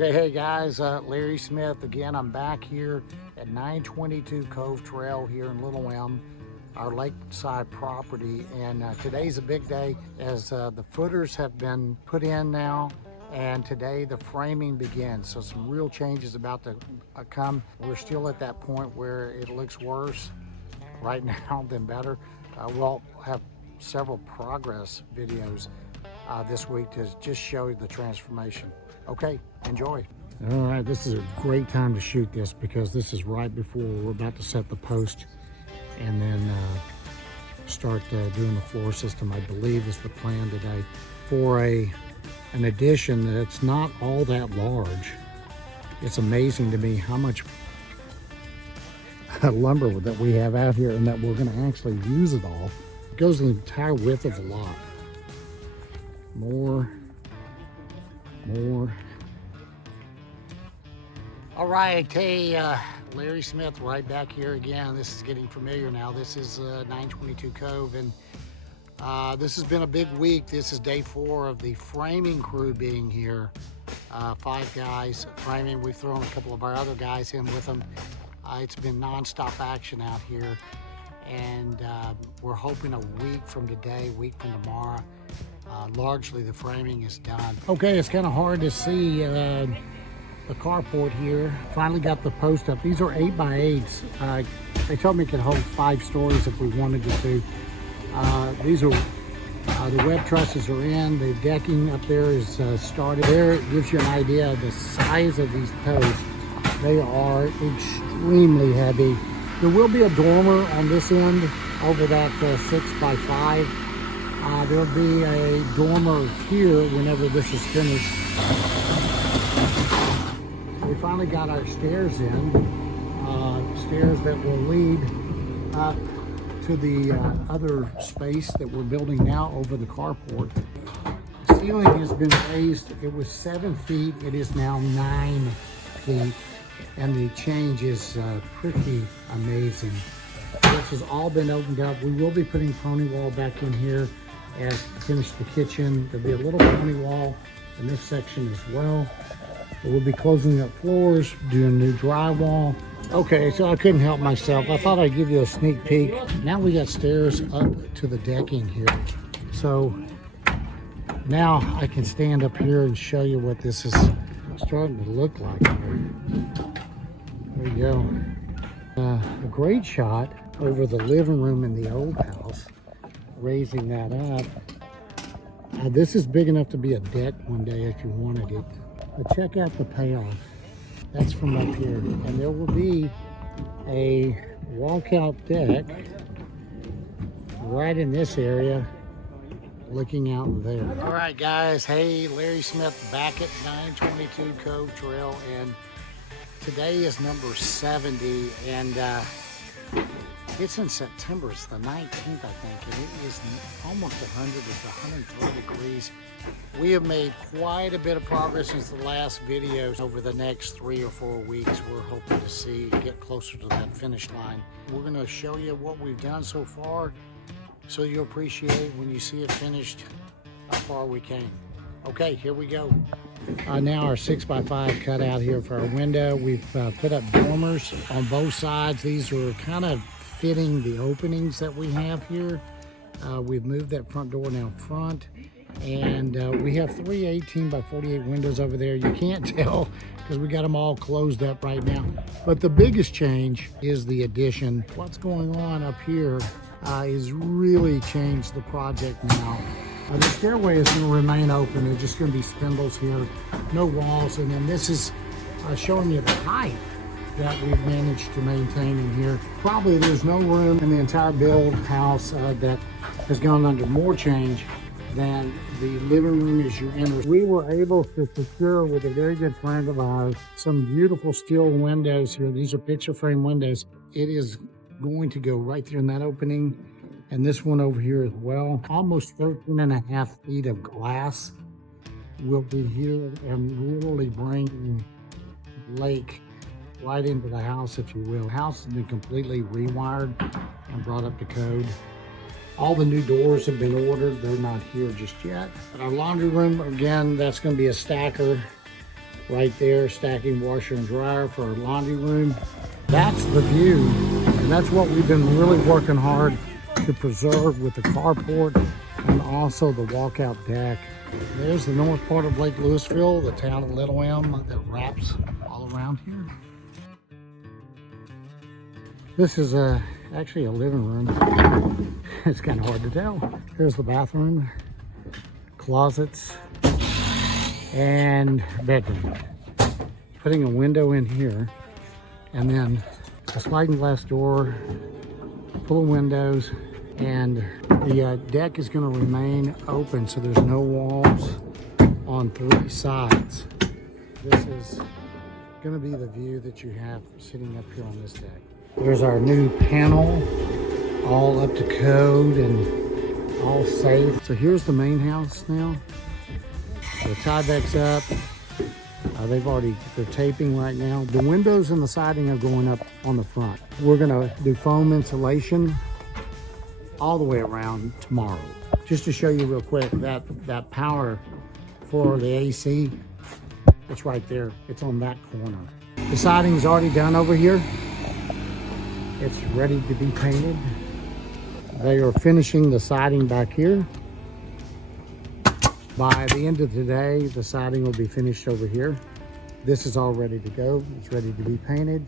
Okay, hey guys, Larry Smith again. I'm back here at 922 Cove Trail here in Little Elm, our lakeside property, and today's a big day as the footers have been put in now, and today the framing begins. So some real changes about to come. We're still at that point where it looks worse right now than better. We'll have several progress videos this week to just show you the transformation. Okay, enjoy. All right, this is a great time to shoot this because this is right before we're about to set the post and then start doing the floor system. I believe is the plan today for an addition that's not all that large. It's amazing to me how much lumber that we have out here and that we're going to actually use it all. It goes the entire width of the lot. More. All right, hey, Larry Smith right back here again. This is getting familiar now. This is 922 Cove, and this has been a big week. This is day 4 of the framing crew being here. 5 guys framing. We've thrown a couple of our other guys in with them. It's been non-stop action out here, and we're hoping a week from today, week from tomorrow, largely the framing is done. Okay, it's kind of hard to see the carport here. Finally got the post up. These are 8x8s. They told me it could hold 5 stories if we wanted it to. These are the web trusses are in. The decking up there is started. There it gives you an idea of the size of these posts. They are extremely heavy. There will be a dormer on this end over that 6x5. There'll be a dormer here whenever this is finished. We finally got our stairs in, stairs that will lead up to the other space that we're building now over the carport. The ceiling has been raised. It was 7 feet. It is now 9 feet, and the change is pretty amazing. This has all been opened up. We will be putting pony wall back in here as to finish the kitchen. There'll be a little pony wall in this section as well. But we'll be closing up floors, doing new drywall. Okay, so I couldn't help myself. I thought I'd give you a sneak peek. Now we got stairs up to the decking here. So now I can stand up here and show you what this is starting to look like here. There you go. A great shot over the living room in the old house. Raising that up. This is big enough to be a deck one day if you wanted it. But check out the payoff. That's from up here. And there will be a walkout deck right in this area looking out there. All right, guys. Hey, Larry Smith back at 922 Cove Trail. And today is number 70. And it's in September. It's the 19th, I think, and it is almost 100. It's 103 degrees. We have made quite a bit of progress since the last video. Over the next 3 or 4 weeks, we're hoping to see get closer to that finish line. We're going to show you what we've done so far, so you'll appreciate when you see it finished how far we came. Okay, here we go. Now our 6x5 cut out here for our window. We've put up dormers on both sides. These are kind of fitting the openings that we have here. We've moved that front door now front, and we have 3 18x48 windows over there. You can't tell because we got them all closed up right now. But the biggest change is the addition. What's going on up here is really changed the project now. The stairway is going to remain open. There's just going to be spindles here, no walls, and then this is showing you the height that we've managed to maintain in here. Probably there's no room in the entire build house that has gone under more change than the living room as you enter. We were able to secure with a very good friend of ours some beautiful steel windows here. These are picture frame windows. It is going to go right there in that opening, and this one over here as well. Almost 13.5 feet of glass will be here and really bring lake right into the house, if you will. The house has been completely rewired and brought up to code. All the new doors have been ordered. They're not here just yet. But our laundry room, again, that's going to be a stacker. right there, stacking washer and dryer for our laundry room. That's the view, and that's what we've been really working hard to preserve with the carport and also the walkout deck. There's the north part of Lake Lewisville, the town of Little Elm that wraps all around here. This is actually a living room. It's kind of hard to tell. Here's the bathroom, closets, and bedroom. Putting a window in here, and then a sliding glass door, full of windows, and the deck is going to remain open, so there's no walls on 3 sides. This is going to be the view that you have sitting up here on this deck. There's our new panel, all up to code and all safe. So here's the main house now. The tie back's up. They're taping right now. The windows and the siding are going up on the front. We're gonna do foam insulation all the way around tomorrow. Just to show you real quick, that power for the AC, it's right there. It's on that corner. The siding's already done over here. It's ready to be painted. They are finishing the siding back here. By the end of the day, the siding will be finished over here. This is all ready to go. It's ready to be painted.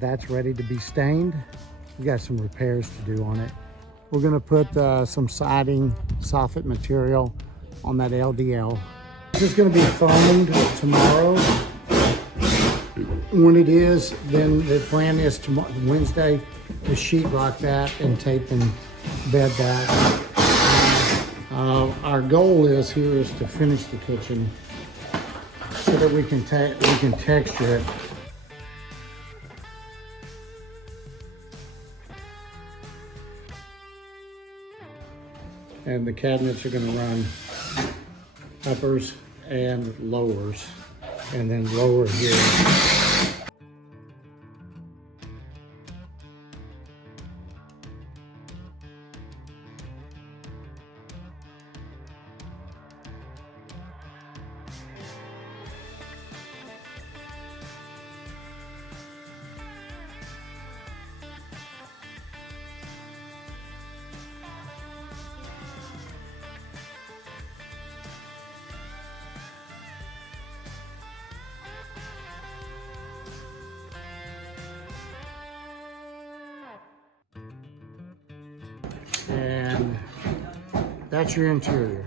That's ready to be stained. We got some repairs to do on it. We're gonna put some siding, soffit material on that LDL. This is gonna be foamed tomorrow. When it is, then the plan is tomorrow, Wednesday, to sheetrock that and tape and bed that. Our goal is here is to finish the kitchen so that we can texture it. And the cabinets are going to run uppers and lowers, and then lower here. And that's your interior.